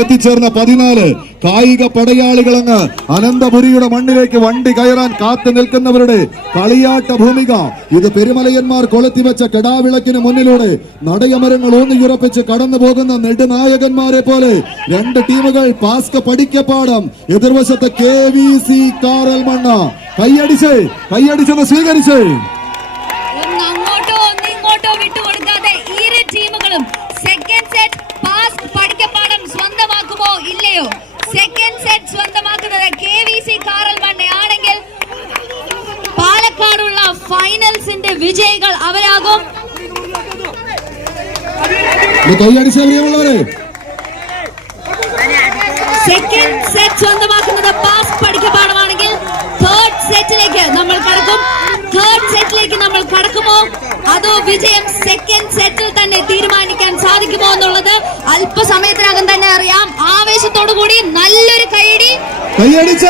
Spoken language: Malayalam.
എത്തിച്ചേർന്ന പതിനാല് കായിക പടയാളികൾ അങ്ങ് അനന്തപുരിയുടെ മണ്ണിലേക്ക് വണ്ടി കയറാൻ കാത്തു നിൽക്കുന്നവരുടെ കളിയാട്ട ഭൂമിക. ഇത് പെരുമലയന്മാർ കൊളുത്തിവെച്ച കെടാവിളക്കിന് മുന്നിലൂടെ നടയമരങ്ങൾ ഊന്നിയുറപ്പിച്ച് കടന്നു പോകുന്ന നെടുനായകന്മാരെ പോലെ രണ്ട് ടീമുകൾ പാസ്ക പഠിക്കപ്പാടം എതിർവശത്ത് K V C Karalmanna കൈയടിച്ച് കൈയടിച്ചെന്ന് സ്വീകരിച്ച്. ഇല്ലയോ? സെക്കൻഡ് സെറ്റ് സ്വന്തമാക്കുന്നത് കെ വി സി കാറൽ മണ്ണയാണെങ്കിൽ പാലക്കാടുള്ള ഫൈനൽസിന്റെ വിജയികൾ അവരാകും. സെക്കൻഡ് സെറ്റ് സ്വന്തമാക്കുന്നത് പാസ് പഠിക്കപ്പാടമാണെങ്കിൽ തേർഡ് സെറ്റിലേക്ക് നമ്മൾ കടക്കും. തേർഡ് സെറ്റിലേക്ക് നമ്മൾ കടക്കുമോ? അതോ വിജയം സെക്കൻഡ് അല്പസമയത്തിനകം തന്നെ അറിയാം. ആവേശത്തോടു കൂടി നല്ലൊരു കൈയടി കൈയടിച്ച